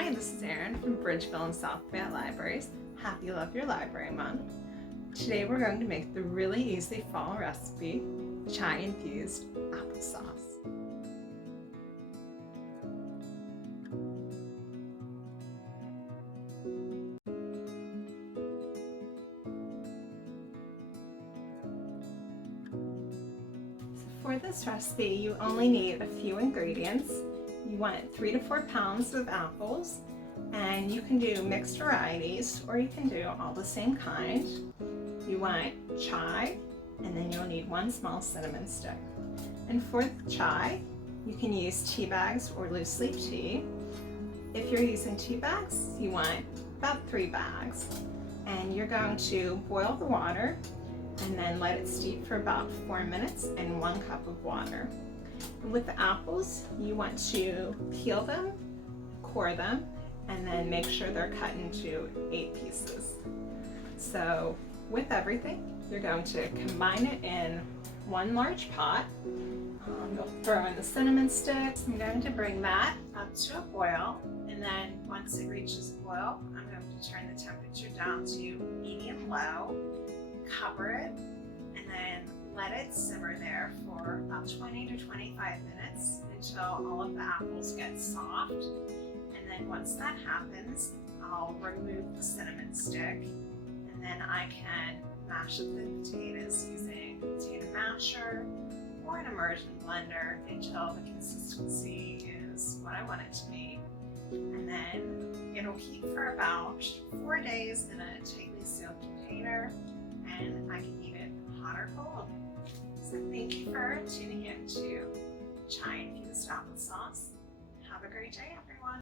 Hi, this is Erin from Bridgeville and South Fayette Libraries. Happy Love Your Library Month. Today we're going to make the really easy fall recipe, Chai-Infused Applesauce. For this recipe, you only need a few ingredients. You want 3 to 4 pounds of apples, and you can do mixed varieties or you can do all the same kind. You want chai, and then you'll need 1 small cinnamon stick. And for the chai, you can use tea bags or loose leaf tea. If you're using tea bags, you want about 3 bags. And you're going to boil the water and then let it steep for about 4 minutes in 1 cup of water. And with the apples, you want to peel them, core them, and then make sure they're cut into 8 pieces. So with everything, you're going to combine it in 1 large pot. You'll throw in the cinnamon sticks. I'm going to bring that up to a boil, and then once it reaches a boil, I'm going to turn the temperature down to medium-low, cover it, and then let it simmer there for about 20 to 25 minutes until all of the apples get soft. And then once that happens, I'll remove the cinnamon stick, and then I can mash up the potatoes using a potato masher or an immersion blender until the consistency is what I want it to be. And then it'll keep for about 4 days in a tightly sealed container, and I can eat it hot or cold. So thank you for tuning in to Chai-Infused Applesauce. Have a great day, everyone.